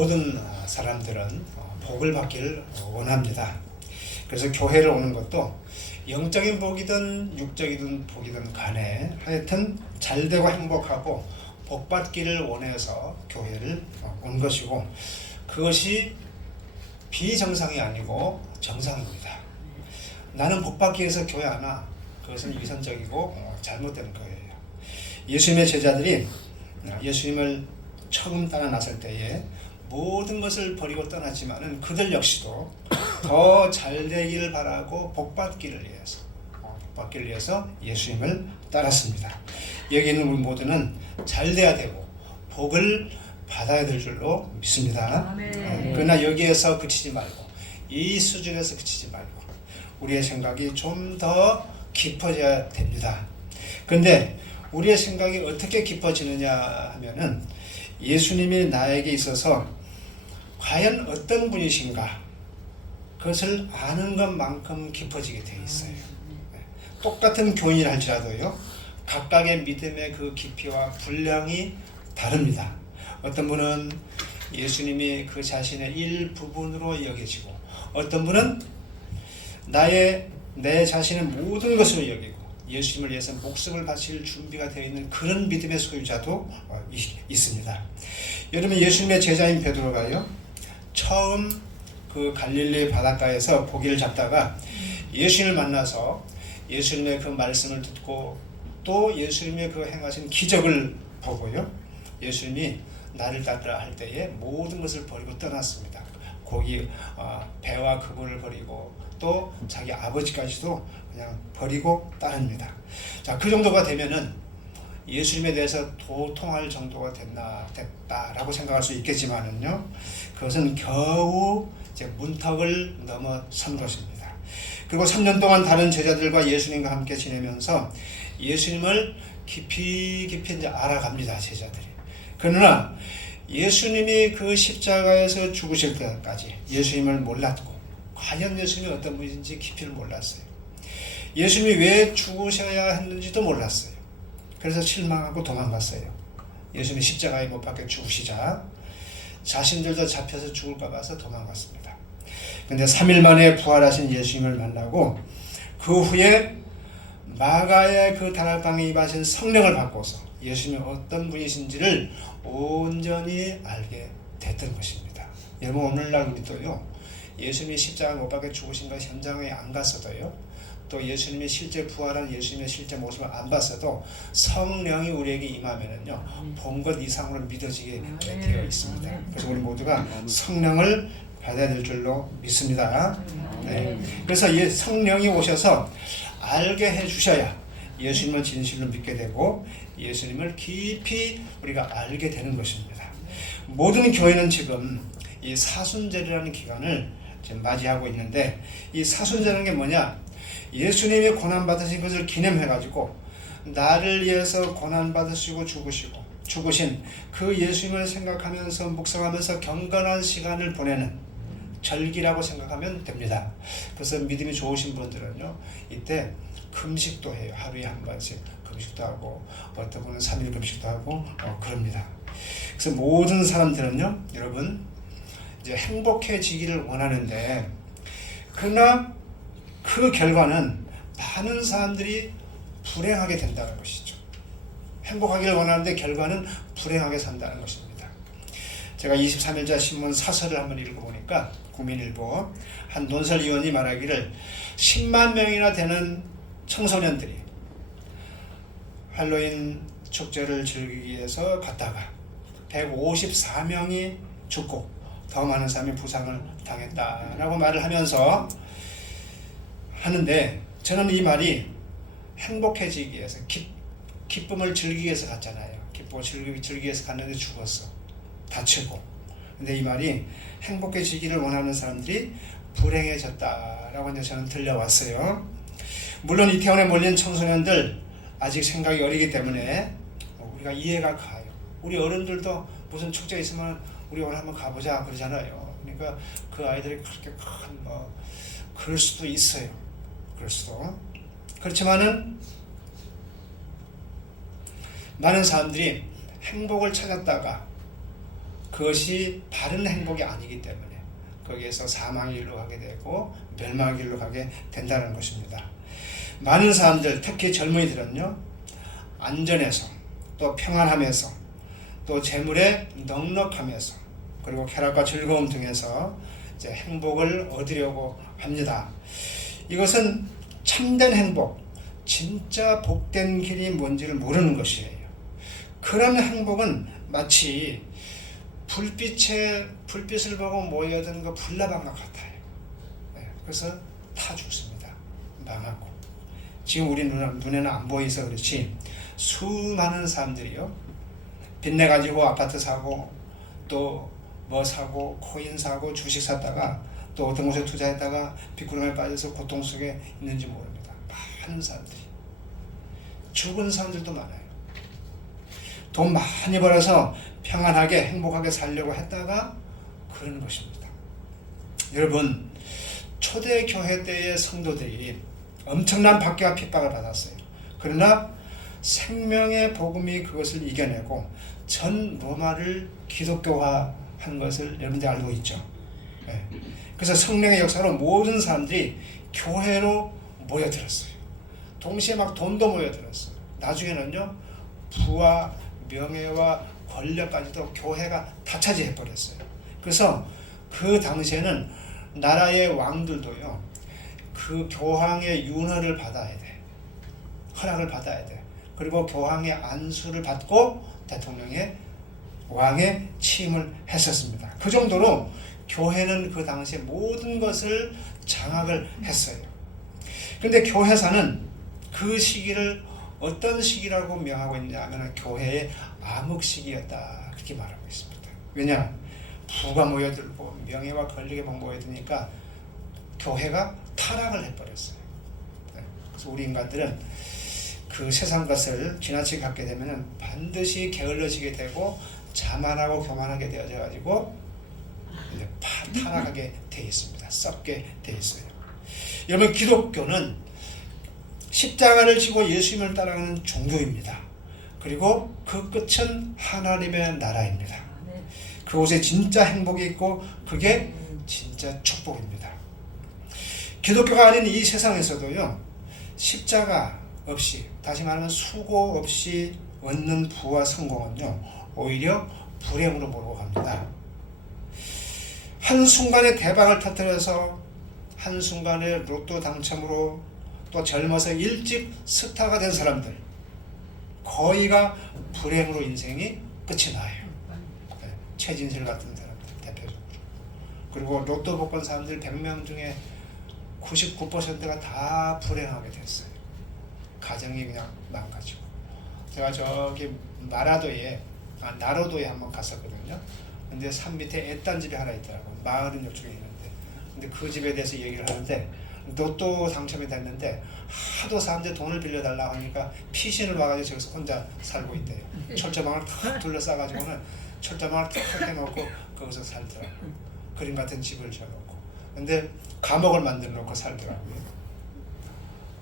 모든 사람들은 복을 받기를 원합니다. 그래서 교회를 오는 것도 영적인 복이든 육적이든 복이든 간에 하여튼 잘되고 행복하고 복 받기를 원해서 교회를 온 것이고, 그것이 비정상이 아니고 정상입니다. 나는 복 받기 위해서 교회 안 와. 그것은 위선적이고 잘못된 거예요. 예수님의 제자들이 예수님을 처음 따라 나설 때에 모든 것을 버리고 떠났지만은 그들 역시도 더 잘되기를 바라고 복받기를 위해서 예수님을 따랐습니다. 여기 있는 우리 모두는 잘돼야 되고 복을 받아야 될 줄로 믿습니다. 그러나 여기에서 그치지 말고, 이 수준에서 그치지 말고 우리의 생각이 좀 더 깊어져야 됩니다. 그런데 우리의 생각이 어떻게 깊어지느냐 하면은 예수님이 나에게 있어서 과연 어떤 분이신가, 그것을 아는 것만큼 깊어지게 되어 있어요. 똑같은 교인이라 할지라도요, 각각의 믿음의 그 깊이와 분량이 다릅니다. 어떤 분은 예수님이 그 자신의 일부분으로 여겨지고, 어떤 분은 내 자신의 모든 것으로 여기고 예수님을 위해서 목숨을 바칠 준비가 되어 있는 그런 믿음의 소유자도 있습니다. 여러분, 예수님의 제자인 베드로가요, 처음 그 갈릴리 바닷가에서 고기를 잡다가 예수님을 만나서 예수님의 그 말씀을 듣고 또 예수님의 그 행하신 기적을 보고요, 예수님이 나를 따르라 할 때에 모든 것을 버리고 떠났습니다. 고기, 배와 그물을 버리고 또 자기 아버지까지도 그냥 버리고 따릅니다. 자, 그 정도가 되면은 예수님에 대해서 도통할 정도가 됐다라고 생각할 수 있겠지만은요, 그것은 겨우 이제 문턱을 넘어선 것입니다. 그리고 3년 동안 다른 제자들과 예수님과 함께 지내면서 예수님을 깊이 이제 알아갑니다, 제자들이. 그러나 예수님이 그 십자가에서 죽으실 때까지 예수님을 몰랐고, 과연 예수님이 어떤 분인지 깊이를 몰랐어요. 예수님이 왜 죽으셔야 했는지도 몰랐어요. 그래서 실망하고 도망갔어요. 예수님이 십자가에 못 박혀 죽으시자 자신들도 잡혀서 죽을까 봐서 도망갔습니다. 근데 3일 만에 부활하신 예수님을 만나고 그 후에 마가의 그 다락방에 임하신 성령을 받고서 예수님이 어떤 분이신지를 온전히 알게 됐던 것입니다. 여러분, 오늘날 우리도요, 예수님이 십자가 못 박혀 죽으신 것 현장에 안 갔어도요, 또 예수님이 실제 부활한 예수님의 실제 모습을 안 봤어도 성령이 우리에게 임하면은요, 본 것 이상으로 믿어지게 되어 있습니다. 그래서 우리 모두가 성령을 받아야 될 줄로 믿습니다. 네. 그래서 성령이 오셔서 알게 해주셔야 예수님을 진실로 믿게 되고 예수님을 깊이 우리가 알게 되는 것입니다. 모든 교회는 지금 이 사순절이라는 기간을 지금 맞이하고 있는데, 이 사순절은 게 뭐냐? 예수님이 고난받으신 것을 기념해가지고 나를 위해서 고난받으시고 죽으신 그 예수님을 생각하면서 묵상하면서 경건한 시간을 보내는 절기라고 생각하면 됩니다. 그래서 믿음이 좋으신 분들은요, 이때 금식도 해요. 하루에 한 번씩 금식도 하고, 어떤 분은 3일 금식도 하고 그럽니다. 그래서 모든 사람들은요, 여러분, 이제 행복해지기를 원하는데, 그러나 그 결과는 많은 사람들이 불행하게 된다는 것이죠. 행복하기를 원하는데 결과는 불행하게 산다는 것입니다. 제가 23일자 신문 사설을 한번 읽어보니까 국민일보 한 논설위원이 말하기를 10만 명이나 되는 청소년들이 할로윈 축제를 즐기기 위해서 갔다가 154명이 죽고 더 많은 사람이 부상을 당했다라고 말을 하는데, 저는 이 말이 행복해지기 위해서 기쁨을 즐기기 위해서 갔잖아요. 기쁨을 즐기기 위해서 갔는데 죽었어. 다치고. 근데 이 말이 행복해지기를 원하는 사람들이 불행해졌다라고 이제 저는 들려왔어요. 물론 이태원에 몰린 청소년들 아직 생각이 어리기 때문에 우리가 이해가 가요. 우리 어른들도 무슨 축제 있으면 우리 오늘 한번 가보자 그러잖아요. 그러니까 그 아이들이 그렇게 그럴 수도 있어요. 그럴 수도. 그렇지만은 많은 사람들이 행복을 찾았다가 그것이 바른 행복이 아니기 때문에 거기에서 사망의 길로 가게 되고 멸망의 길로 가게 된다는 것입니다. 많은 사람들, 특히 젊은이들은요, 안전해서 또 평안하면서 또 재물에 넉넉하면서 그리고 쾌락과 즐거움 등에서 이제 행복을 얻으려고 합니다. 이것은 참된 행복, 진짜 복된 길이 뭔지를 모르는 것이에요. 그런 행복은 마치 불빛을 보고 모여든 그 불나방과 같아요. 그래서 타 죽습니다. 망하고. 지금 우리 눈에는 안 보여서 그렇지 수많은 사람들이요, 빚내 가지고 아파트 사고 또 뭐 사고 코인 사고 주식 샀다가 또 어떤 곳에 투자했다가 빚구름에 빠져서 고통 속에 있는지 모릅니다. 많은 사람들이. 죽은 사람들도 많아요. 돈 많이 벌어서 평안하게 행복하게 살려고 했다가 그러는 것입니다. 여러분, 초대교회 때의 성도들이 엄청난 박해와 핍박을 받았어요. 그러나 생명의 복음이 그것을 이겨내고 전 로마를 기독교화한 것을 여러분들이 알고 있죠. 그래서 성령의 역사로 모든 사람들이 교회로 모여들었어요. 동시에 막 돈도 모여들었어요. 나중에는요, 부와 명예와 권력까지도 교회가 다 차지해버렸어요. 그래서 그 당시에는 나라의 왕들도요, 그 교황의 윤허를 받아야 돼. 허락을 받아야 돼. 그리고 교황의 안수를 받고 대통령의 왕의 취임을 했었습니다. 그 정도로 교회는 그 당시에 모든 것을 장악을 했어요. 그런데 교회사는 그 시기를 어떤 시기라고 명하고 있냐면 교회의 암흑시기였다, 그렇게 말하고 있습니다. 왜냐? 부가 모여들고 명예와 권력에 모여드니까 교회가 타락을 해버렸어요. 그래서 우리 인간들은 그 세상 것을 지나치게 갖게 되면 반드시 게을러지게 되고 자만하고 교만하게 되어져 가지고 타락하게 되어 있습니다. 썩게 되어 있어요. 여러분, 기독교는 십자가를 지고 예수님을 따라가는 종교입니다. 그리고 그 끝은 하나님의 나라입니다. 그곳에 진짜 행복이 있고 그게 진짜 축복입니다. 기독교가 아닌 이 세상에서도요, 십자가 없이, 다시 말하면 수고 없이 얻는 부와 성공은요, 오히려 불행으로 몰고 갑니다. 한순간에 대박을 터뜨려서 한순간에 로또 당첨으로 또 젊어서 일찍 스타가 된 사람들, 거의가 불행으로 인생이 끝이 나요. 최진실 같은 사람들 대표적으로. 그리고 로또 복권 사람들 100명 중에 99%가 다 불행하게 됐어요. 가정이 그냥 망가지고. 제가 저기 나로도에 한번 갔었거든요. 근데 산 밑에 애딴 집이 하나 있더라고요. 마을은 이쪽에 있는데. 근데 그 집에 대해서 얘기를 하는데 로또 당첨이 됐는데 하도 사람들 돈을 빌려달라고 하니까 피신을 와가지고 저기서 혼자 살고 있대요. 철조망을 탁 둘러싸가지고는 철조망을 탁 해놓고 거기서 살더라고요. 그림 같은 집을 지어놓고. 근데 감옥을 만들어 놓고 살더라고요.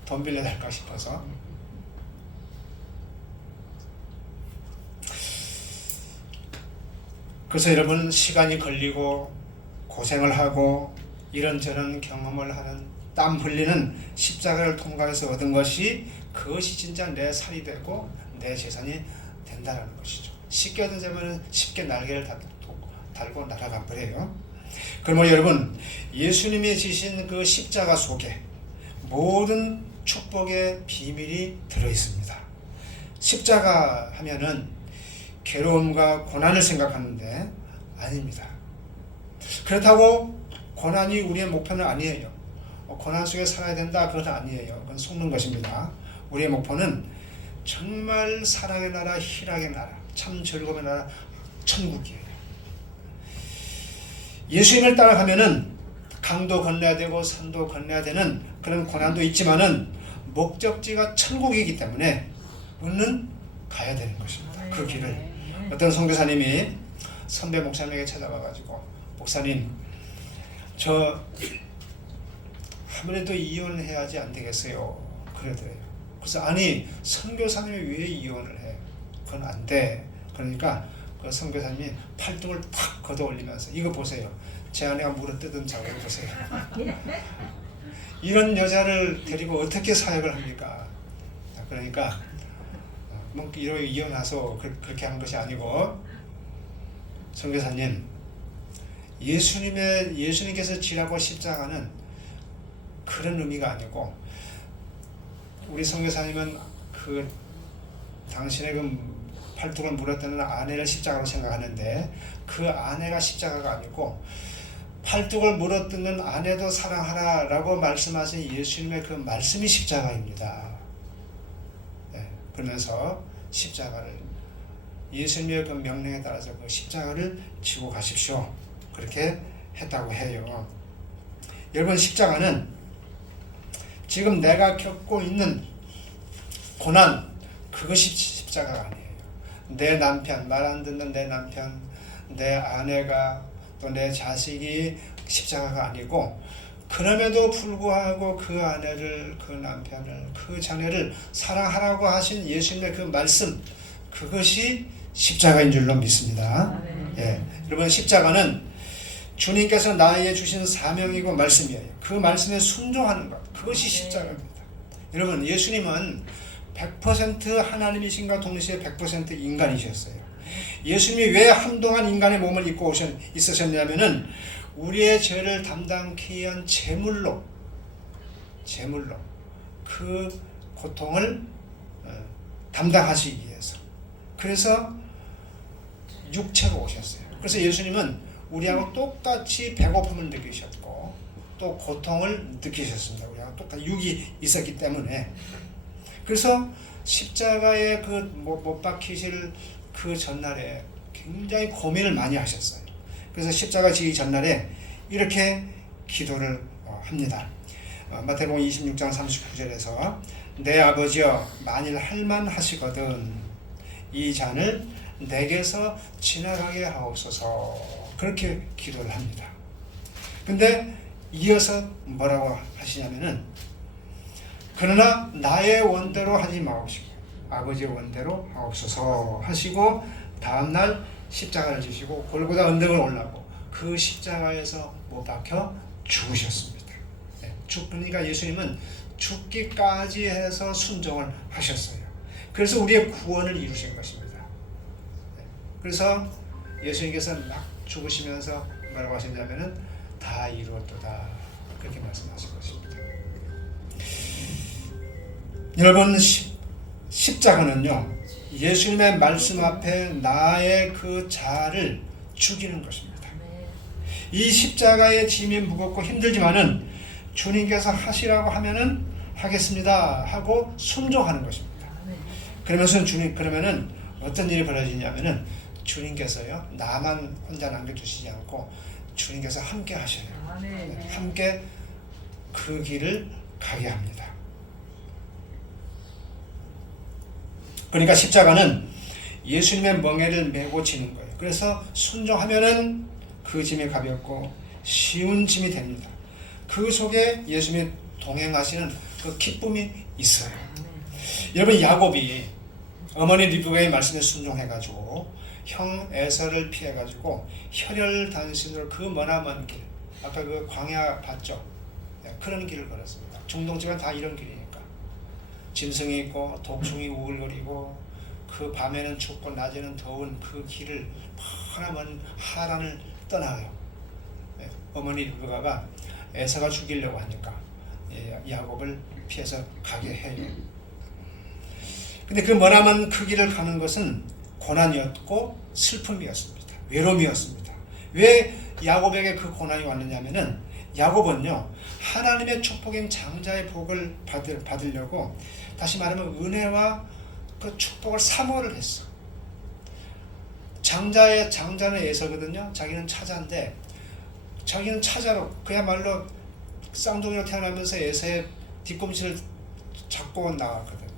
돈 빌려달까 싶어서. 그래서 여러분, 시간이 걸리고 고생을 하고 이런저런 경험을 하는, 땀 흘리는 십자가를 통과해서 얻은 것이, 그것이 진짜 내 살이 되고 내 재산이 된다는 것이죠. 쉽게 얻으자면 쉽게 날개를 달고 날아가 버려요. 그러면 여러분, 예수님이 지신 그 십자가 속에 모든 축복의 비밀이 들어있습니다. 십자가 하면은 괴로움과 고난을 생각하는데 아닙니다. 그렇다고 고난이 우리의 목표는 아니에요. 고난 속에 살아야 된다, 그건 아니에요. 그건 속는 것입니다. 우리의 목표는 정말 사랑의 나라, 희락의 나라, 참 즐거움의 나라, 천국이에요. 예수님을 따라가면은 강도 건너야 되고 산도 건너야 되는 그런 고난도 있지만은 목적지가 천국이기 때문에 우리는 가야 되는 것입니다. 그 길을. 어떤 선교사님이 선배 목사님에게 찾아와가지고, 목사님, 저 아무래도 이혼해야지 안 되겠어요, 그러더래요. 그래서 아니, 선교사님이 왜 이혼을 해? 그건 안 돼. 그러니까 그 선교사님이 팔뚝을 탁 걷어 올리면서 이거 보세요. 제 아내가 물어뜯은 자국을 보세요. 이런 여자를 데리고 어떻게 사역을 합니까? 그러니까 뭐 이혼해서 그렇게 한 것이 아니고, 선교사님, 예수님께서 지라고 십자가는 그런 의미가 아니고, 우리 선교사님은 그 당신의 그 팔뚝을 물어뜯는 아내를 십자가로 생각하는데, 그 아내가 십자가가 아니고 팔뚝을 물어뜯는 아내도 사랑하라라고 말씀하신 예수님의 그 말씀이 십자가입니다. 그러면서 십자가를, 예수님의 그 명령에 따라서 그 십자가를 지고 가십시오, 그렇게 했다고 해요. 여러분, 십자가는 지금 내가 겪고 있는 고난, 그것이 십자가가 아니에요. 내 남편, 말 안 듣는 내 남편, 내 아내가, 또 내 자식이 십자가가 아니고, 그럼에도 불구하고 그 아내를, 그 남편을, 그 자녀를 사랑하라고 하신 예수님의 그 말씀, 그것이 십자가인 줄로 믿습니다. 예. 여러분, 십자가는 주님께서 나에게 주신 사명이고 말씀이에요. 그 말씀에 순종하는 것, 그것이 십자가입니다. 여러분, 예수님은 100% 하나님이신가 동시에 100% 인간이셨어요. 예수님이 왜 한동안 인간의 몸을 입고 있으셨냐면은 우리의 죄를 담당케 위한 제물로 그 고통을 담당하시기 위해서, 그래서 육체로 오셨어요. 그래서 예수님은 우리하고 똑같이 배고픔을 느끼셨고 또 고통을 느끼셨습니다. 우리하고 똑같이 육이 있었기 때문에. 그래서 십자가에 그 못 박히실 그 전날에 굉장히 고민을 많이 하셨어요. 그래서 십자가 지기 전날에 이렇게 기도를 합니다. 마태복음 26장 39절에서 내 아버지여, 만일 할만하시거든 이 잔을 내게서 지나가게 하옵소서, 그렇게 기도를 합니다. 근데 이어서 뭐라고 하시냐면은, 그러나 나의 원대로 하지 마옵시고 아버지의 원대로 하옵소서 하시고, 다음날 십자가를 지시고 골고다 언덕을 올라고 그 십자가에서 못 박혀 죽으셨습니다. 그러니까 예수님은 죽기까지 해서 순종을 하셨어요. 그래서 우리의 구원을 이루신 것입니다. 그래서 예수님께서 막 죽으시면서 뭐라고 하셨냐면은 다 이루었도다, 그렇게 말씀하신 것입니다. 여러분, 십자가는요, 예수님의 말씀 앞에 나의 그 자아를 죽이는 것입니다. 이 십자가의 짐이 무겁고 힘들지만은 주님께서 하시라고 하면은 하겠습니다 하고 순종하는 것입니다. 그러면은 어떤 일이 벌어지냐면은 주님께서요, 나만 혼자 남겨두시지 않고 주님께서 함께 하셔요. 함께 그 길을 가게 합니다. 그러니까 십자가는 예수님의 멍에를 메고 지는 거예요. 그래서 순종하면은 그 짐이 가볍고 쉬운 짐이 됩니다. 그 속에 예수님이 동행하시는 그 기쁨이 있어요. 여러분, 야곱이 어머니 리브가의 말씀에 순종해가지고 형 에서를 피해가지고 혈혈단신으로 그 머나먼 길, 아까 그 광야 봤죠? 그런 길을 걸었습니다. 중동지간 다 이런 길이니까. 짐승이 있고 독충이 우글거리고 그 밤에는 춥고 낮에는 더운 그 길을 머나먼 하란을 떠나요. 어머니 리브가가 에서가 죽이려고 하니까 야곱을 피해서 가게 해요. 근데 그 머나먼 그 길을 가는 것은 고난이었고 슬픔이었습니다. 외로움이었습니다. 왜 야곱에게 그 고난이 왔느냐면은, 야곱은요, 하나님의 축복인 장자의 복을 받으려고, 다시 말하면 은혜와 그 축복을 사모를 했어. 장자는 에서거든요. 자기는 차자인데, 자기는 차자로 그야말로 쌍둥이로 태어나면서 에서의 뒤꿈치를 잡고 나왔거든요.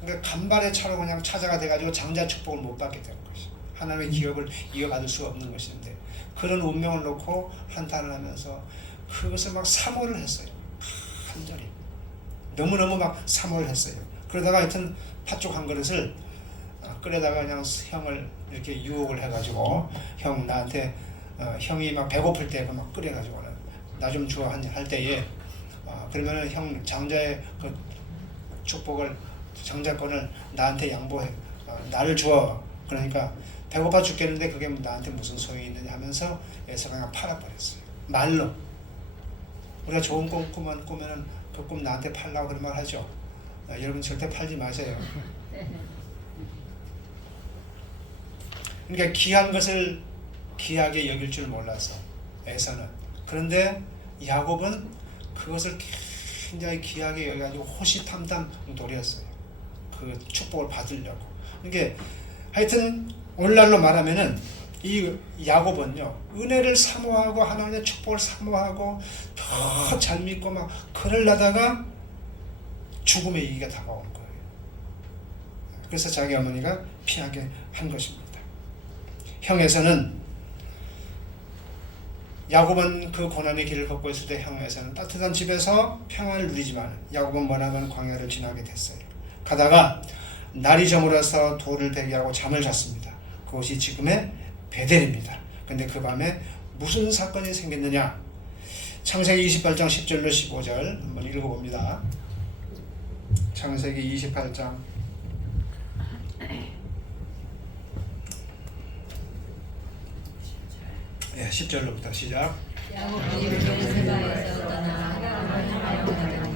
그러니까 간발의 차로 그냥 차자가 돼가지고 장자 축복을 못 받게 된 것이, 하나님의 기업을 이어받을 수 없는 것인데, 그런 운명을 놓고 한탄을 하면서 그것을 막 사모를 했어요. 간절히 너무너무 막 사모를 했어요. 그러다가 하여튼 팥죽 한 그릇을 끌어다가 그냥 형을 이렇게 유혹을 해가지고 형 나한테 형이 막 배고플 때 막 끓여가지고는 나 좀 줘 할 때에 그러면은 형 장자의 그 축복을 장자권을 나한테 양보해 나를 줘. 그러니까 배고파 죽겠는데 그게 나한테 무슨 소용이 있느냐 하면서 에서가 그냥 팔아버렸어요. 말로. 우리가 좋은 꿈 꾸면은 그 꿈 나한테 팔라고 그런 말 하죠. 여러분 절대 팔지 마세요. 그러니까 귀한 것을 귀하게 여길 줄 몰라서 에서는. 그런데 야곱은 그것을 굉장히 귀하게 여겨가지고 호시탐탐 노렸어요. 그 축복을 받으려고. 그러니까 하여튼 오늘날로 말하면은 이 야곱은요 은혜를 사모하고 하나님의 축복을 사모하고 더 잘 믿고 막 그러려다가 죽음의 위기가 다가온 거예요. 그래서 자기 어머니가 피하게 한 것입니다. 형에서는 야곱은 그 고난의 길을 걷고 있을 때 형에서는 따뜻한 집에서 평안을 누리지만 야곱은 머나먼 광야를 지나게 됐어요. 가다가 날이 저물어서 돌을 대기하고 잠을 잤습니다. 그것이 지금의 베델입니다. 근데 그 밤에 무슨 사건이 생겼느냐? 창세기 28장 10절로 15절 한번 읽어봅니다. 창세기 28장 10절로부터 시작. 야곱이 베르세바에서 떠나 하란을 향하여 가더니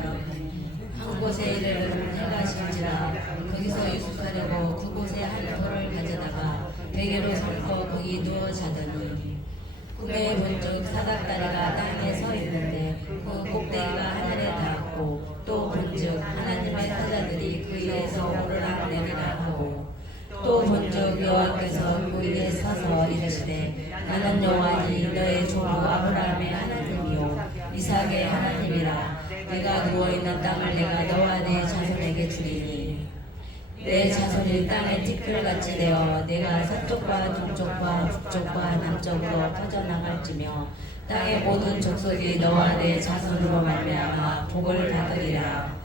한 곳에 이르러 해가 질지라 거기서 유숙하려고 그곳에 한 돌을 가져다가 베개로 삼고 거기 누워 자더니 꿈에 본즉 사닥다리가 땅에 서 있는데 그 꼭대기가 하늘에 닿았고 또 본즉 하나님의 사자들이 그 위에서 오르락 내리락 하고 또 본즉 여호와께서 그 위에 서서 이르시되 나는 여호와니 너의 종 아브라함의 하나님이요 이삭의 하나님이라. 내가 누워있는 땅을 내가 너와 내 자손에게 주리니 내 자손이 땅의 티끌같이 되어 내가 서쪽과 동쪽과 북쪽과 남쪽으로 퍼져나갈지며 땅의 모든 족속이 너와 내 자손으로 말미암아 복을 받으리라.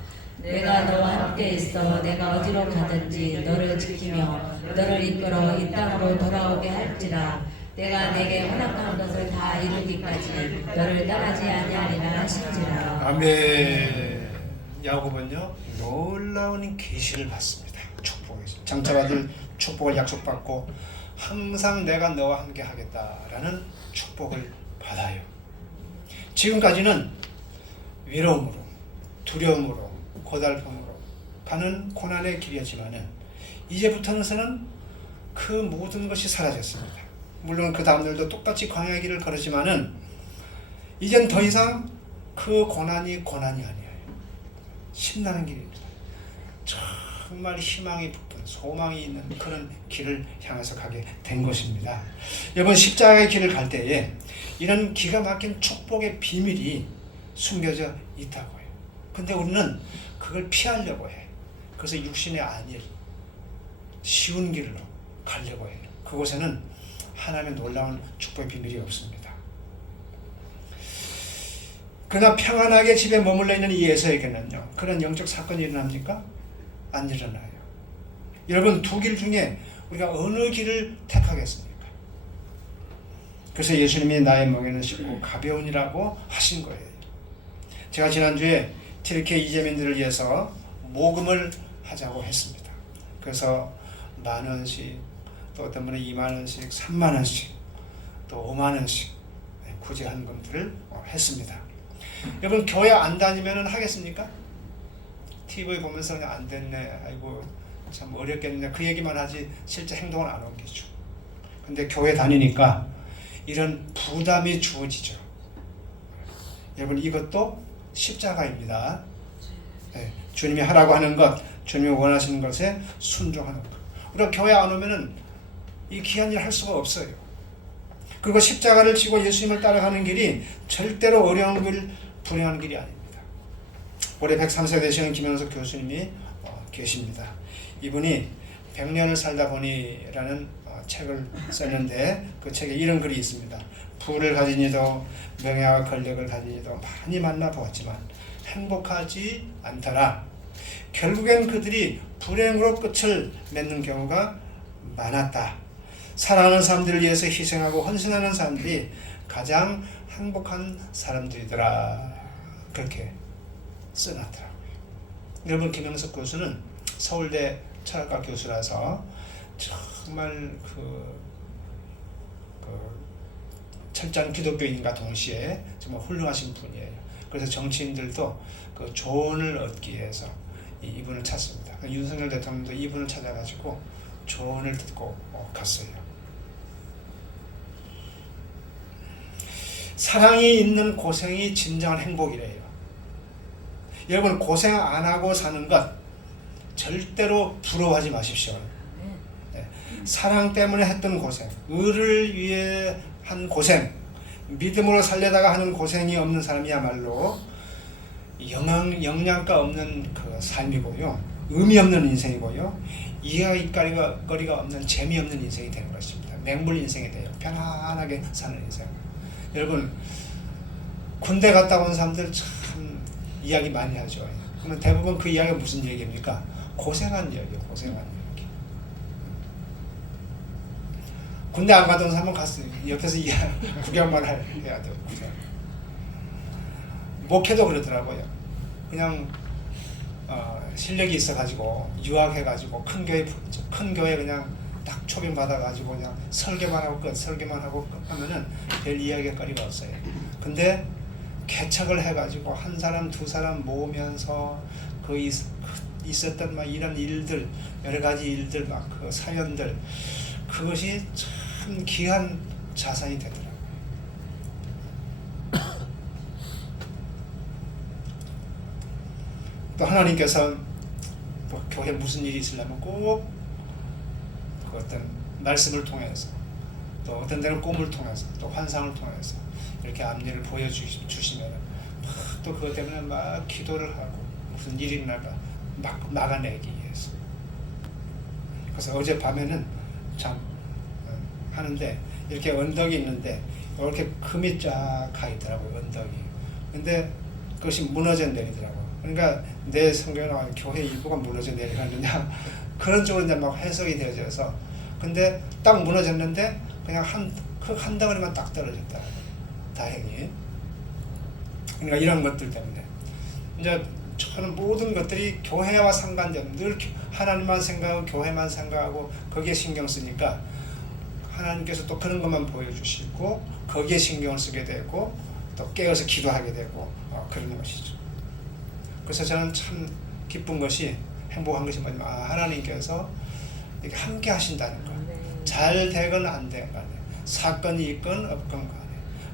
내가 너와 함께 있어 내가 어디로 가든지 너를 지키며 너를 이끌어 이 땅으로 돌아오게 할지라. 내가 내게 허락한 것을 다 이루기까지 너를 떠나지 아니하리라 하신지라. 아멘. 야곱은요 놀라운 계시를 받습니다. 축복에서 장차받을 축복을 약속받고 항상 내가 너와 함께 하겠다라는 축복을 받아요. 지금까지는 외로움으로 두려움으로 고달픔으로 가는 고난의 길이었지만은 이제부터는 그 모든 것이 사라졌습니다. 물론 그 다음날도 똑같이 광야 길을 걸었지만은 이젠 더 이상 그 고난이 아니에요. 신나는 길입니다. 정말 희망이 붙은 소망이 있는 그런 길을 향해서 가게 된 것입니다. 여러분 십자가의 길을 갈 때에 이런 기가 막힌 축복의 비밀이 숨겨져 있다고 해요. 근데 우리는 그걸 피하려고 해. 그래서 육신의 안일, 쉬운 길로 가려고 해요. 그곳에는 하나님의 놀라운 축복의 비밀이 없습니다. 그러나 평안하게 집에 머물러 있는 이 에서에게는요 그런 영적 사건이 일어납니까? 안 일어나요. 여러분 두 길 중에 우리가 어느 길을 택하겠습니까? 그래서 예수님이 나의 멍에는 쉽고 가벼운이라고 하신 거예요. 제가 지난주에 튀르키예 이재민들을 위해서 모금을 하자고 했습니다. 그래서 10,000원씩 또 어떤 분은 20,000원씩 30,000원씩 또 50,000원씩 구제 헌금들을 했습니다. 여러분 교회 안 다니면 하겠습니까? TV 보면서 그냥 안 됐네, 아이고 참 어렵겠네 그 얘기만 하지 실제 행동을 안 옮기죠. 근데 교회 다니니까 이런 부담이 주어지죠. 여러분 이것도 십자가입니다. 네, 주님이 하라고 하는 것, 주님이 원하시는 것에 순종하는 것. 우리가 교회 안 오면은 이 귀한 일 할 수가 없어요. 그리고 십자가를 지고 예수님을 따라가는 길이 절대로 어려운 길, 불행한 길이 아닙니다. 올해 103세 되시는 김영석 교수님이 계십니다. 이분이 100년을 살다 보니라는 책을 썼는데 그 책에 이런 글이 있습니다. 부를 가진 이도 명예와 권력을 가진 이도 많이 만나보았지만 행복하지 않더라. 결국엔 그들이 불행으로 끝을 맺는 경우가 많았다. 사랑하는 사람들을 위해서 희생하고 헌신하는 사람들이 가장 행복한 사람들이더라. 그렇게 써놨더라고요. 여러분, 김영석 교수는 서울대 철학과 교수라서 정말 철저한 기독교인과 동시에 정말 훌륭하신 분이에요. 그래서 정치인들도 그 조언을 얻기 위해서 이분을 찾습니다. 윤석열 대통령도 이분을 찾아가지고 조언을 듣고 갔어요. 사랑이 있는 고생이 진정한 행복이래요. 여러분, 고생 안 하고 사는 것 절대로 부러워하지 마십시오. 네. 사랑 때문에 했던 고생, 의를 위해 한 고생, 믿음으로 살려다가 하는 고생이 없는 사람이야말로 영양가 없는 그 삶이고요, 의미 없는 인생이고요, 이야기거리가 없는 재미없는 인생이 되는 것입니다. 맹물 인생이 돼요. 편안하게 사는 인생. 여러분, 군대 갔다 온 사람들 참 이야기 많이 하죠. 그러면 대부분 그 이야기가 무슨 얘기입니까? 고생한 이야기예요. 고생한 이야기. 군대 안 가던 사람은 갔어요. 옆에서 구경만 해야 돼요. 구경. 목회도 그러더라고요. 그냥 실력이 있어가지고 유학해가지고 큰 교회 그냥 딱 초빙 받아가지고 그냥 설교만 하고 끝 하면은 별 이야기거리가 없어요. 근데 개척을 해가지고 한 사람 두 사람 모으면서 있었던 막 이런 일들, 여러 가지 일들, 막 그 사연들, 그것이 참 귀한 자산이 되더라고요. 또 하나님께서 뭐 교회 무슨 일이 있으려면 꼭 그 어떤 말씀을 통해서, 또 어떤 때는 꿈을 통해서, 또 환상을 통해서 이렇게 앞일을 보여주시면 또 그것 때문에 막 기도를 하고 무슨 일이 일어날까 막 막아내기 위해서. 그래서 어젯밤에는 참 하는데 이렇게 언덕이 있는데 이렇게 금이 쫙 가 있더라고요. 언덕이. 근데 그것이 무너져 내리더라고요. 그러니까 내 성경에 나와 교회 일부가 무너져 내려가느냐 그런 쪽으로 이제 막 해석이 되어져서, 근데 딱 무너졌는데 그냥 한 덩어리만 딱 떨어졌다. 다행히. 그러니까 이런 것들 때문에 이제 저는 모든 것들이 교회와 상관된, 늘 하나님만 생각하고 교회만 생각하고 거기에 신경 쓰니까 하나님께서 또 그런 것만 보여주시고 거기에 신경을 쓰게 되고 또 깨어서 기도하게 되고 그런 것이죠. 그래서 저는 참 기쁜 것이, 행복한 것이 뭐냐면 하나님께서 이렇게 함께 하신다는 것. 잘 되건 안 되건 간에, 사건이 있건 없건 간에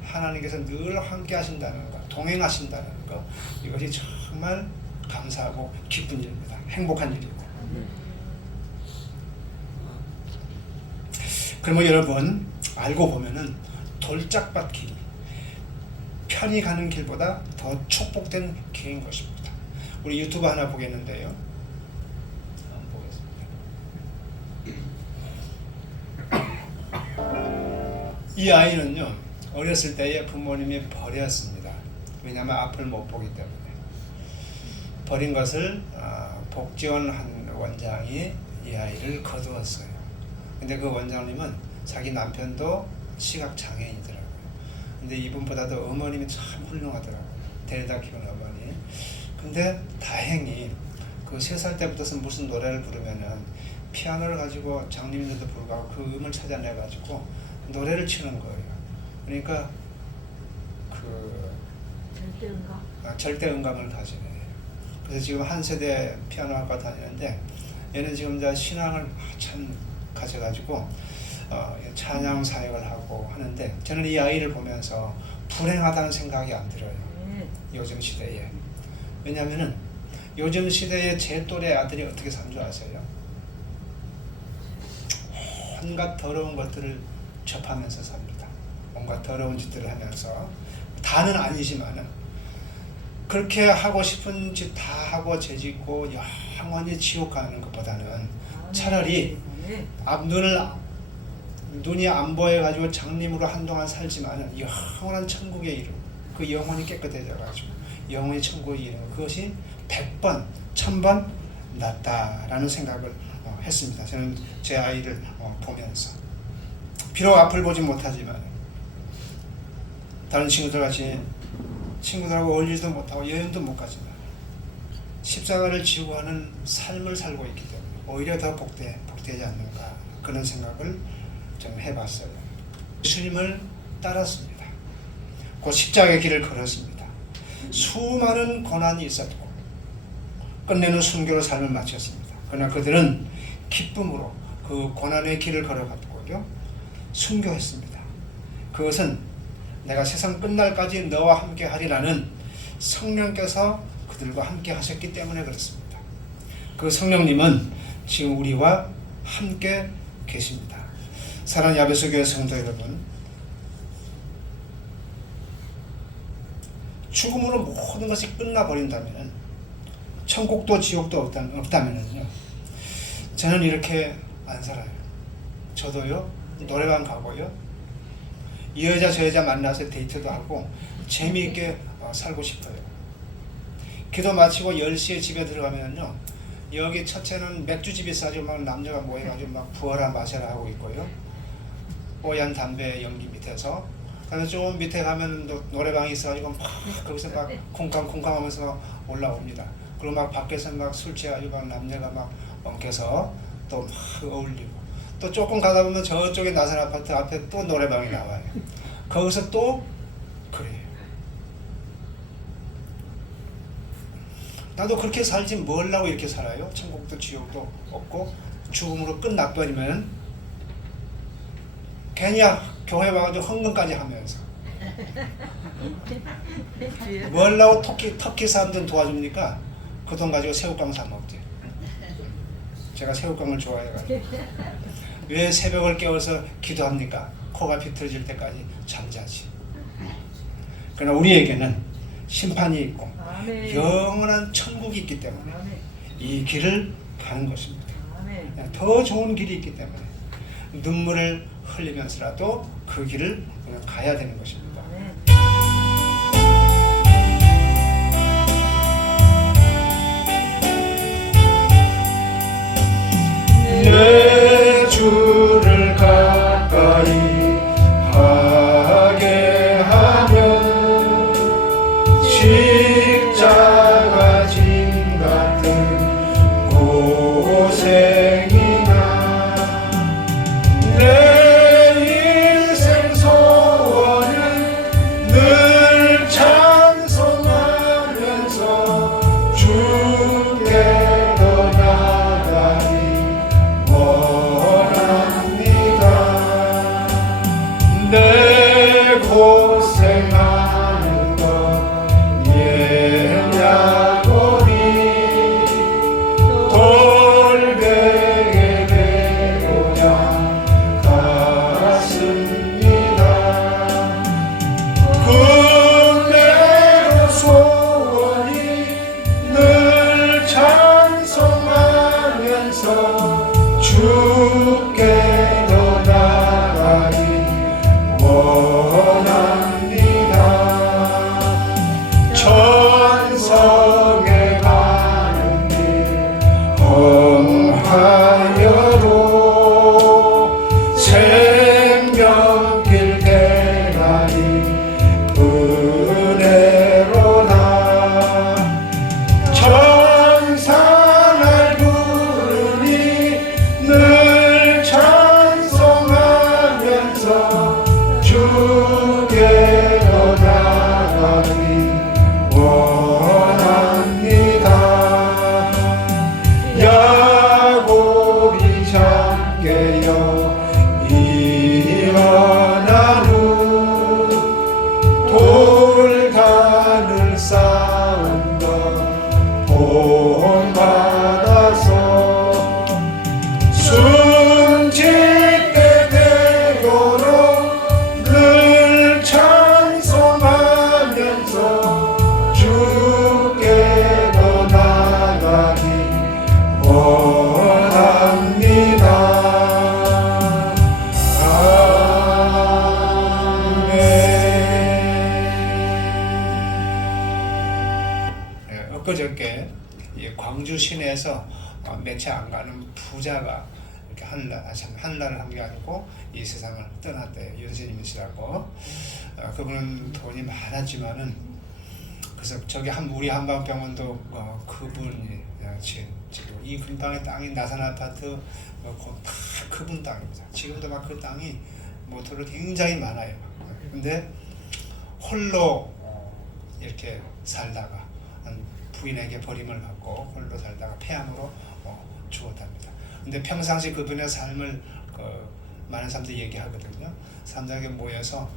하나님께서 늘 함께 하신다는 것, 동행하신다는 것, 이것이 정말 감사하고 기쁜 일입니다. 행복한 일이고. 그러면 여러분, 알고 보면은 돌짝밭 길이 편히 가는 길보다 더 축복된 길인 것입니다. 우리 유튜브 하나 보겠는데요. 한번 보겠습니다. 이 아이는요, 어렸을 때에 부모님이 버렸습니다. 왜냐하면 앞을 못 보기 때문에. 버린 것을 복지원 한 원장이 이 아이를 거두었어요. 근데 그 원장님은 자기 남편도 시각장애인이더라고요. 근데 이분보다도 어머님이 참 훌륭하더라고요. 데려다 키운 어머니. 근데 다행히 그 3살 때부터 무슨 노래를 부르면은 피아노를 가지고 장님인데도 불구하고 그 음을 찾아내가지고 노래를 치는 거예요. 그러니까 절대음감을 가지네. 그래서 지금 한 세대 피아노학과 다니는데, 얘는 지금 이제 신앙을 참 가져가지고 찬양 사역을 하고 하는데, 저는 이 아이를 보면서 불행하다는 생각이 안 들어요. 요즘 시대에. 왜냐하면은 요즘 시대에 제 또래 아들이 어떻게 사는 줄 아세요? 온갖 더러운 것들을 접하면서 삽니다. 온갖 더러운 짓들을 하면서, 다는 아니지만은 그렇게 하고 싶은 짓 다 하고 죄짓고 영원히 지옥 가는 것보다는 차라리 눈이 안 보여가지고 장님으로 한동안 살지만은 영원한 천국에 이르고, 그 영혼이 깨끗해져가지고 영원히 천국에 이르는 그것이 100번, 1000번 낫다라는 생각을 했습니다. 저는 제 아이를 보면서 비록 앞을 보지 못하지만 다른 친구들 같이 친구들하고 어울리지도 못하고 여행도 못 가지만 십자가를 지고 하는 삶을 살고 있기 때문에 오히려 더 복되지 않는가 그런 생각을 좀 해봤어요. 예수님을 따랐습니다. 그 십자가의 길을 걸었습니다. 수많은 고난이 있었고 끝내는 순교로 삶을 마쳤습니다. 그러나 그들은 기쁨으로 그 고난의 길을 걸어갔고요. 순교했습니다. 그것은 내가 세상 끝날까지 너와 함께 하리라는 성령께서 그들과 함께 하셨기 때문에 그렇습니다. 그 성령님은 지금 우리와 함께 계십니다. 사랑하는 야베스 교회 성도 여러분, 죽음으로 모든 것이 끝나버린다면 천국도 지옥도 없다면요, 저는 이렇게 안 살아요. 저도요, 노래방 가고요, 이 여자 저 여자 만나서 데이트도 하고 재미있게 살고 싶어요. 기도 마치고 10시에 집에 들어가면요, 여기 첫째는 맥주집이 있어가지고 막 남녀가 모여가지고 막 부어라 마셔라 하고 있고요, 뽀얀 담배 연기 밑에서. 그다음에 좀 밑에 가면 또 노래방이 있어가지고 막 거기서 막 쿵쾅쿵쾅 하면서 올라옵니다. 그리고 막 밖에서 막 술 취해가지고 막 남녀가 막 엉켜서 또 막 어울리고, 또 조금 가다 보면 저쪽에 나선 아파트 앞에 또 노래방이 나와요. 거기서 또 그래요. 나도 그렇게 살지 뭘 하고 이렇게 살아요? 천국도 지옥도 없고 죽음으로 끝나버리면 괜히 교회 와가지고 헌금까지 하면서 뭘 하고 터키 사람들 도와줍니까? 그 돈 가지고 새우깡 사 먹지. 제가 새우깡을 좋아해가지고. 왜 새벽을 깨워서 기도합니까? 코가 비틀어질 때까지 잠자지. 그러나 우리에게는 심판이 있고 영원한 천국이 있기 때문에 이 길을 가는 것입니다. 더 좋은 길이 있기 때문에 눈물을 흘리면서라도 그 길을 가야 되는 것입니다. 내 주를 가까이 하게 하면 십자가 짐 같은 고생이나 내 인생 소원을 늘 찬송하면서 주께로 나가리 내 고생하는 것 예냐고니 돌베개 되고자 갔습니다. 군대로 소원이 늘 찬송하면서 주께로 나가리 원합니다. 천성에 가는 길 험하여로 생명길 대가리 은혜로나 천사날 부르니 늘 찬송하면서 주께로 나가기 원합니다. 야곱이 잠깨어 일어난 후 돌단을 쌓은 것 본받아서 순직대 대도로 늘 찬송하면서 주께로 나가기 원합니다. 아멘. 엊그저께 광주 시내에서 매체 안 가는 부자가 이렇게 하늘나라를 한 게 아니고 이 세상을 떠났대요. 윤세님이시라고. 그분은 돈이 많았지만은 그래서 저기 우리 한방병원도 그분이 지금 이 근방의 땅이 나산 아파트 다 그분 땅입니다. 지금도 막 그 땅이 모토로 굉장히 많아요. 근데 홀로 이렇게 살다가 부인에게 버림을 받고 홀로 살다가 폐암으로 죽었답니다. 근데 평상시 그분의 삶을 많은 사람들이 얘기하거든요. 사람들에게 모여서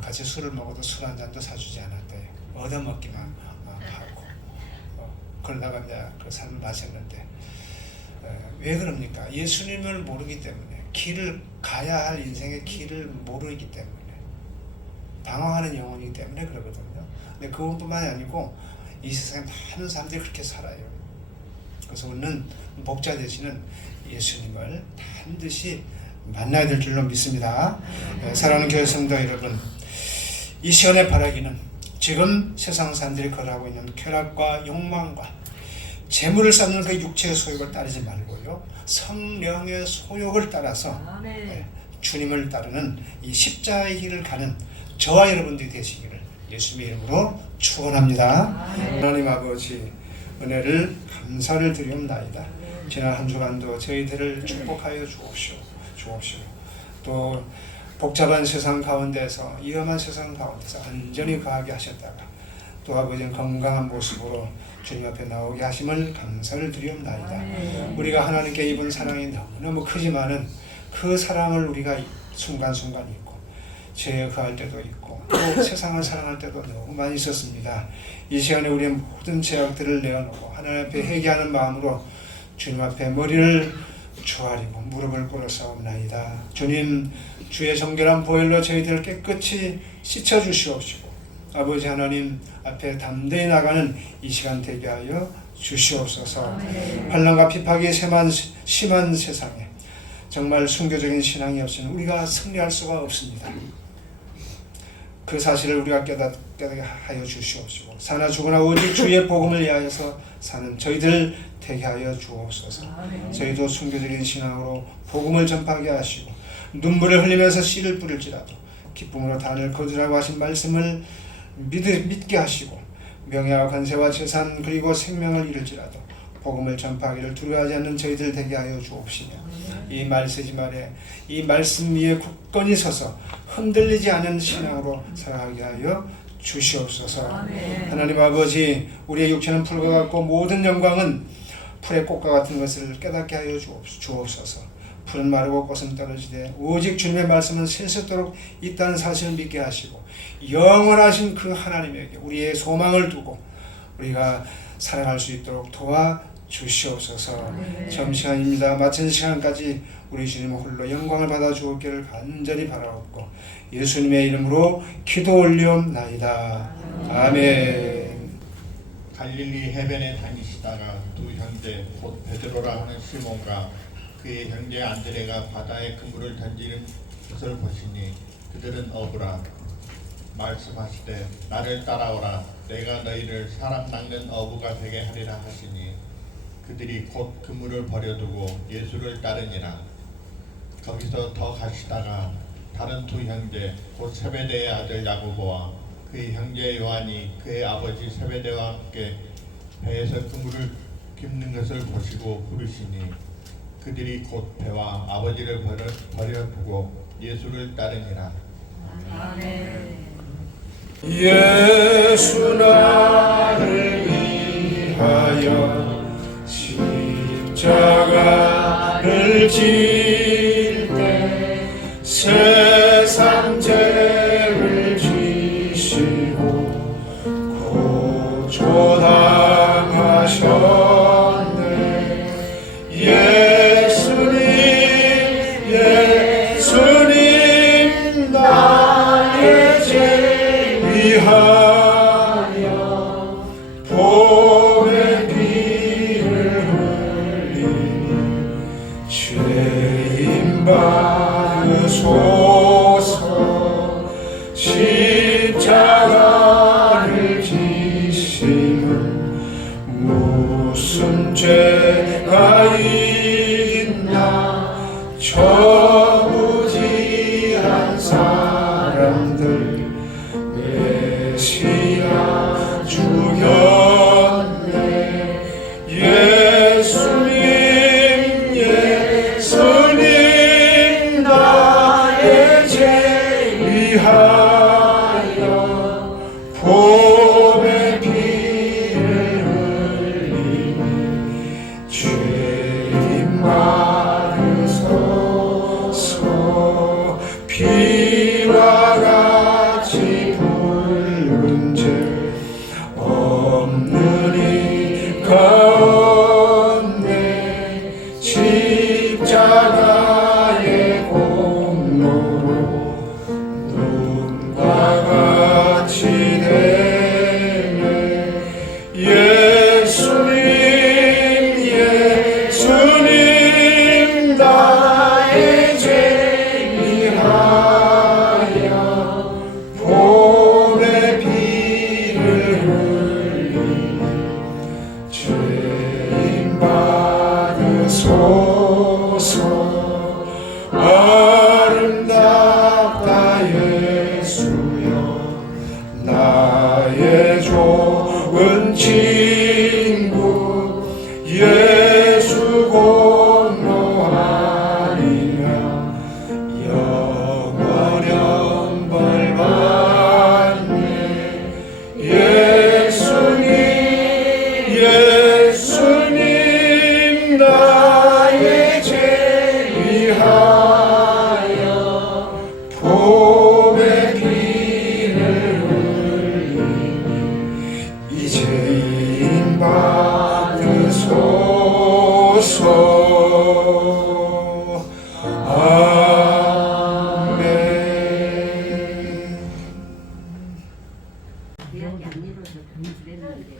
같이 술을 먹어도 술 한 잔도 사주지 않았대요. 얻어먹기만 하고 그러다가 이제 그 삶을 마쳤는데 왜 그럽니까? 예수님을 모르기 때문에 길을 가야 할 인생의 길을 모르기 때문에 방황하는 영혼이기 때문에 그러거든요. 근데 그것뿐만이 아니고 이 세상에 많은 사람들이 그렇게 살아요. 그래서 우리는 목자 되시는 예수님을 반드시 만나야 될 줄로 믿습니다. 사랑하는 교회 성도 여러분, 이 시간에 바라기는 지금 세상 사람들이 걸어가고 있는 쾌락과 욕망과 재물을 쌓는 그 육체의 소욕을 따르지 말고요, 성령의 소욕을 따라서 주님을 따르는 이 십자가의 길을 가는 저와 여러분들이 되시기를 예수님의 이름으로 축원합니다. 하나님 아버지, 은혜를 감사를 드리옵나이다. 지난 한 주간도 저희들을 축복하여 주옵시오. 또 복잡한 세상 가운데서, 위험한 세상 가운데서 안전히 거하게 하셨다가 또 아버지는 건강한 모습으로 주님 앞에 나오게 하심을 감사를 드리옵나이다. 우리가 하나님께 입은 사랑이 너무너무 크지만은 그 사랑을 우리가 순간순간 잊고 죄에 거할 때도 있고 또 세상을 사랑할 때도 너무 많이 있었습니다. 이 시간에 우리의 모든 죄악들을 내어놓고 하나님 앞에 회개하는 마음으로 주님 앞에 머리를 조아리고 무릎을 꿇어사옵나이다. 주님, 주의 정결한 보혈로 저희들을 깨끗이 씻어주시옵시고 아버지 하나님 앞에 담대히 나가는 이 시간 되게 하여 주시옵소서. 환난과 핍박이 심한 세상에 정말 순교적인 신앙이 없이는 우리가 승리할 수가 없습니다. 그 사실을 우리가 깨닫게 하여 주시옵시고 사나 죽으나 오직 주의 복음을 위하여서 사는 저희들 되게 하여 주옵소서. 저희도 순교적인 신앙으로 복음을 전파하게 하시고 눈물을 흘리면서 씨를 뿌릴지라도 기쁨으로 단을 거두라고 하신 말씀을 믿게 하시고 명예와 권세와 재산 그리고 생명을 잃을지라도 복음을 전파하기를 두려워하지 않는 저희들 되게 하여 주옵시며 이 말세지말에 이 말씀 위에 굳건히 서서 흔들리지 않은 신앙으로 살아가게 하여 주시옵소서. 하나님 아버지, 우리의 육체는 풀과 같고 모든 영광은 풀의 꽃과 같은 것을 깨닫게 하여 주옵소서. 풀은 마르고 꽃은 떨어지되 오직 주님의 말씀은 셀수도록 있다는 사실을 믿게 하시고 영원하신 그 하나님에게 우리의 소망을 두고 우리가 살아갈 수 있도록 도와 주시옵소서. 점심시간입니다. 마친 시간까지 우리 주님 홀로 영광을 받아 주옵기를 간절히 바라옵고 예수님의 이름으로 기도 올리옵나이다. 아멘. 갈릴리 해변에 다니시다가 두 형제 곧 베드로라 하는 시몬과 그의 형제 안드레가 바다에 그물을 던지는 것을 보시니 그들은 어부라. 말씀하시되 나를 따라오라. 내가 너희를 사람 낚는 어부가 되게 하리라 하시니 그들이 곧 그물을 버려두고 예수를 따르니라. 거기서 더 가시다가 다른 두 형제 곧 세베대의 아들 야고보와 그의 형제 요한이 그의 아버지 세베대와 함께 배에서 그물을 깁는 것을 보시고 부르시니 그들이 곧 배와 아버지를 버려두고 예수를 따르니라. 아멘. 예수 나를 위하여 십자가를 질 때 세상 죄를 지시고 고초당하셨네. 예수님 나의 죄 위하여 복의 피를 흘리니 죄인 받으소서. 십자가를 지심은 무슨 죄 내가 있나 저무지한 사람들 메시아 죽였네. 예수님 예수님 나의 죄 위하여 봄의 비를 흘리니 죄인 많으소서. 피와 같이 붉은 죄 없는 이 가운데 십자가의 공로로 눈과 같이 되네. 예수님 예수님 나의 죄 위하여 봄의 비를 흘리니 죄인 받으소서. 아름답다 예수여 나의 좋은 친구. 예수 공로 아니면 영원한 벌 받네. 예수님 예수님 나의 죄 위하여 봄의 비를 흘리니 이제인 받으소서. 아멘. 예약이 안 이루어서 그랬는데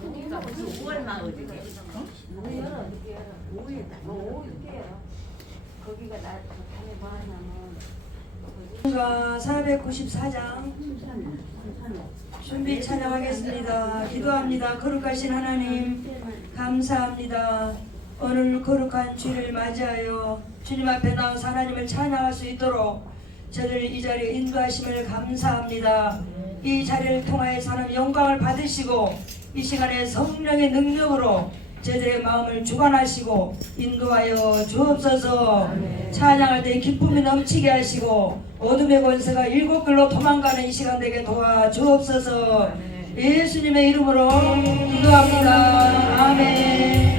거기가 무슨 5월 마을이래. 거기가 나 밤에 뭐 하냐면 494장 준비 찬양하겠습니다. 기도합니다. 거룩하신 하나님 감사합니다. 오늘 거룩한 주일을 맞이하여 주님 앞에 나와서 하나님을 찬양할 수 있도록 저들 이 자리에 인도하심을 감사합니다. 이 자리를 통하여서 하나님 영광을 받으시고 이 시간에 성령의 능력으로 저들의 마음을 주관하시고 인도하여 주옵소서. 찬양할 때 기쁨이 넘치게 하시고 어둠의 권세가 일곱 길로 도망가는 이 시간 되게 도와주옵소서. 예수님의 이름으로 기도합니다. 아멘.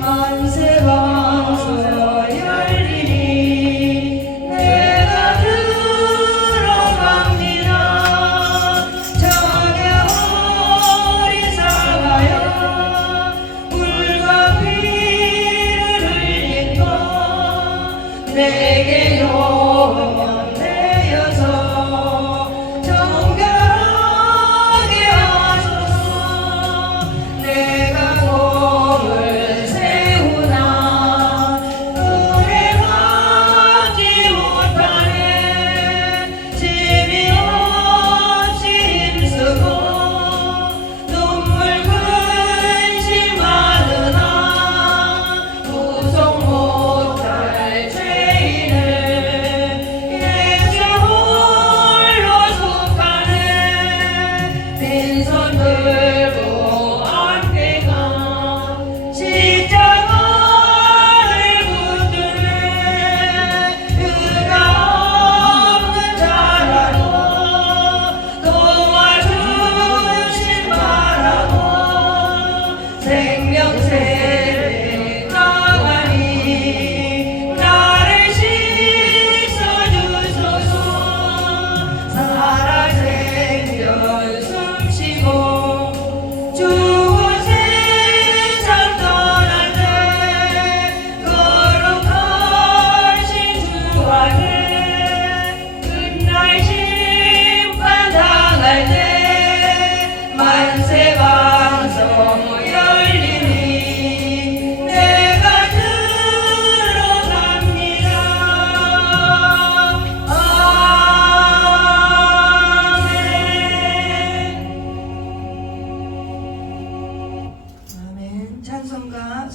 만세 방서 열리니 내가 들어갑니다. 저녁에 어리사가여 물과 피를 흘린 것 내게 용을 내어서 정결하게 하소서. 내가 몸을 세우나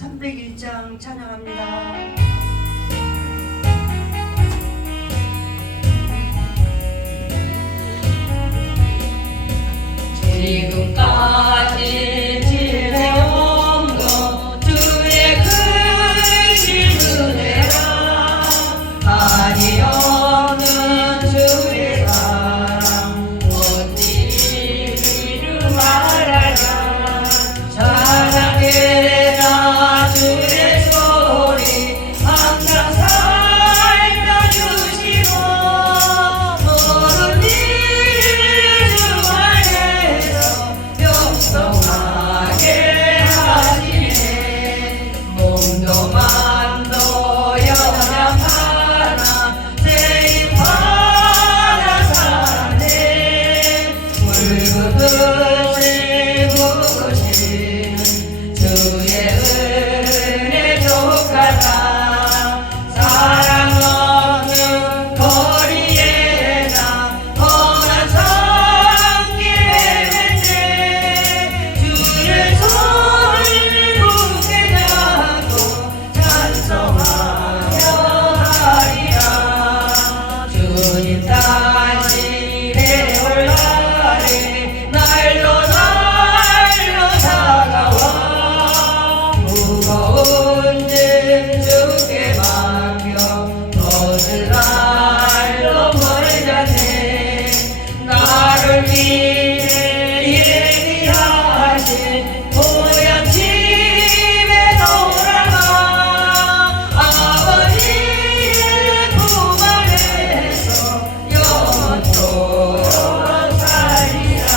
301장 찬양합니다. 지금까지 지혜 없는 주의 크신 은혜라 한이 없는 주의 사랑 어찌 이루 말하랴 사랑해라 주의 소리 항상 살려주시고 모든 일을 주 안에서 영성하게 하시네 몸도 맘도 연약하나 세입하나 사네 붉은 붓으신 주의 은혜 족하다 사랑 없는 거리에나 험한 성길에 맺네 주의 손을 굳게 잡고 찬송하며 하리라 주님 다시 내올 날에 날로 다가와 무거운 짐 주께 맡겨 너를 날로 멀자네 나를 위해 예비하신 고향 집에 돌아가 아버지의 품 안에서 영원토록 살리라.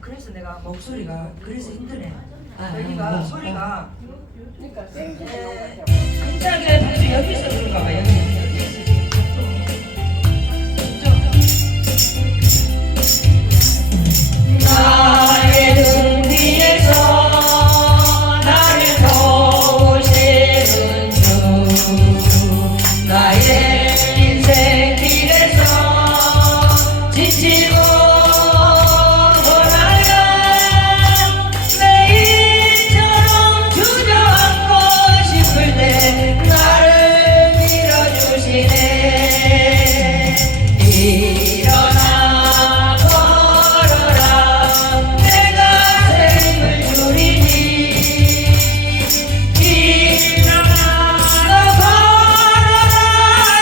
그래서 내가 목소리가 그래서 힘드네. 여기가 소리가 굉장히 다들 여기서 그런가 봐. 나의 등 뒤에서 나를 도우시는 주 나의 인생 길에서 지치고 돌아야 매일처럼 주저앉고 싶을 때 나를 밀어주시네 일어나 걸어라 내가 새 힘을 주리니 일어나 걸어라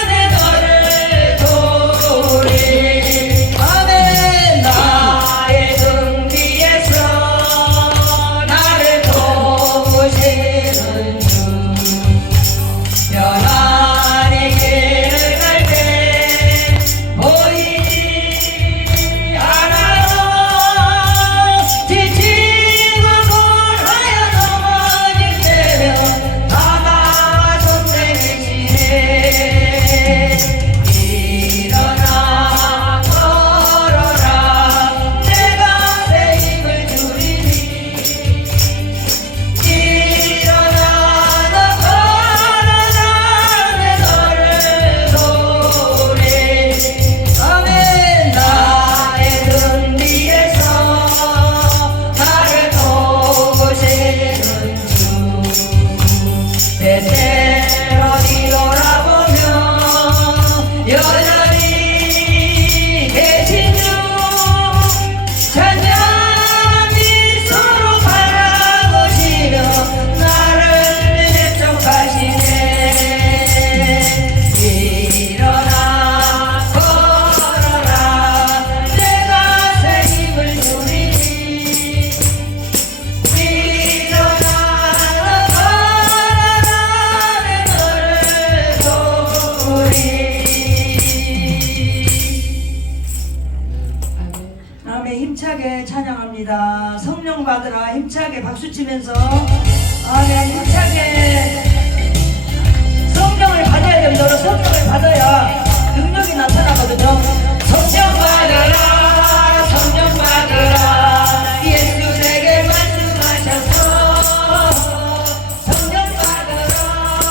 내 너를 도우리 아멘 나의 등 뒤에서 나를 도우시는 주 편안히 길을 갈 때 보이지 않아요 지치고 굴하여 넘어질 때면 아마 손내미시네 일어나 걸어라 내가 새 힘을 주리니 일어나 걸어라 내 너를 도우리 아멘 나의 등 뒤에서 나를 도우시는 주 때때로 뒤돌아보면 여전히 계신 주 찬양한 미소로 바라보시며 나를 대적하시네 일어나 걸어라 내가 새 힘을 주리니 일어나 걸어라 내 너를 도우리 다음에 힘차게 찬양합니다. 성령 받으라 힘차게 박수 치면서 아멘 힘차게 성령을 받아야 됩니다. 성령을 받아야 능력이 나타나거든요. 성령 받으라 성령 받으라 예수 내게 말씀하셔서 성령 받으라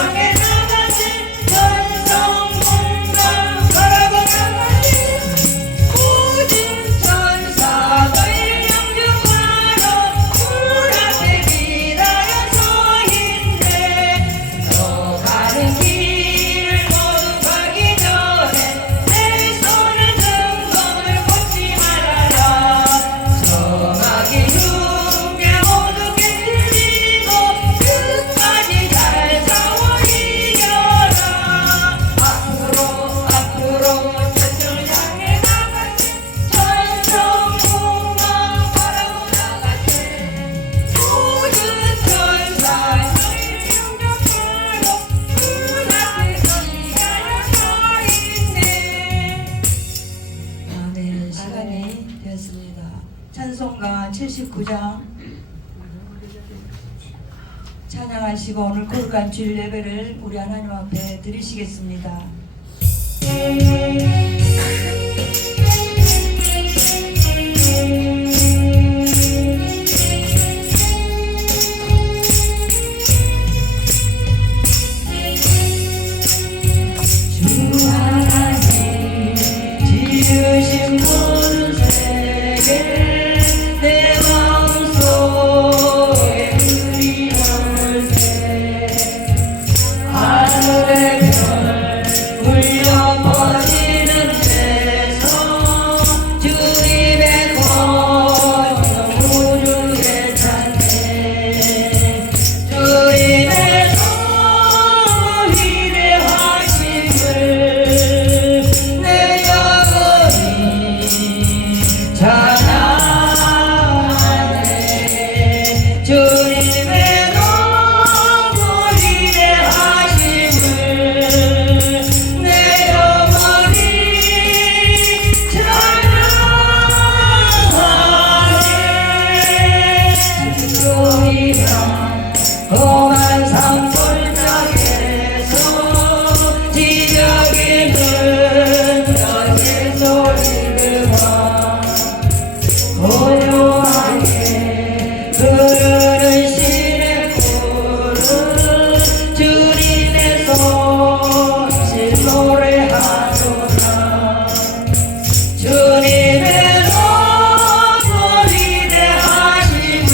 향해 나가세 천성문강 바라보 나가세 모든 천사들 영접하러 문 앞에 기다려 서 있네 너 가는 길을 모두 가기 전에 내 손을 등번을 걷지 말아라 정하게 흉계 모두 깨뜨리고 끝까지 잘 싸워 이겨라 앞으로 천천히 향해 나가세 천성문강 바라보 나가세 모든 천사 너희를 영접하러 문 앞에 기다려 서 있네. 네, 시간이 되었습니다. 찬송가 79장 찬양하시고 오늘 거룩한 주일 예배를 우리 하나님 앞에 드리시겠습니다. 주 하나님 지으신 모든 세계 내 마음속에 그리울 때 하늘의 별 울려 퍼지는 데서 주님의 권능 우주에 찬네 주님의 너무 위대하심을 내 영혼이 찬양하네 주님의 너무 위대하심을 내 영혼이 찬양하네 주님이여 험한 산골짜기에서 지저귀는 너의 소리들과 고요하게 흐르는 시냇물은 주님의 손실 노래하노라 주님의 너무 위대하심을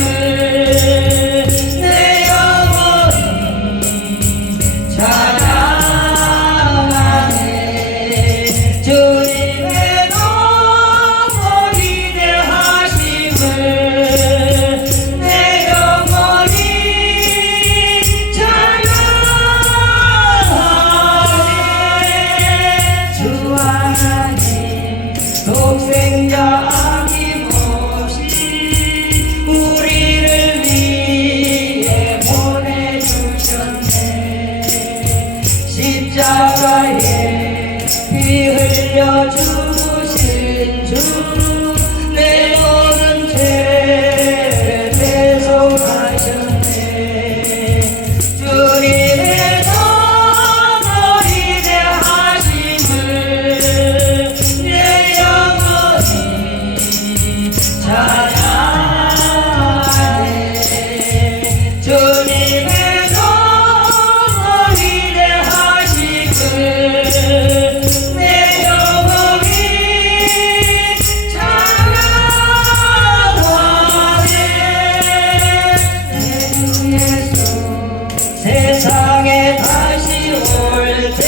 내 영혼이 찬양하네 주님의 너무 위대하심을 내 영혼이 찬양하네 주 하나님 독생자 아낌없이 우리를 위해 보내주셨네 십자가에 피 흘려 죽으신 주 내 모든 죄를 대속하셨네 주님의 너무 위대하심을 내 영혼이 찬양하네 주님의 너무 위대하심을 내 영혼이 찬양하네 내 주 예수 세상에 다시 올 때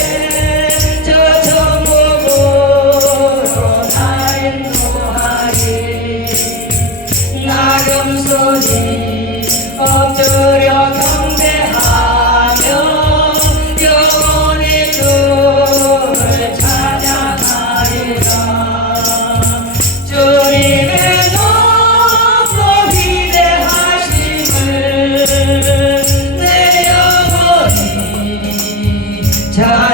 저 천국으로 나 인도하리 낙엽소리 엎드려 경배하며 영원히 주를 찬양하리라 주님의 너무 위대하심을 내 영혼이 찬양하네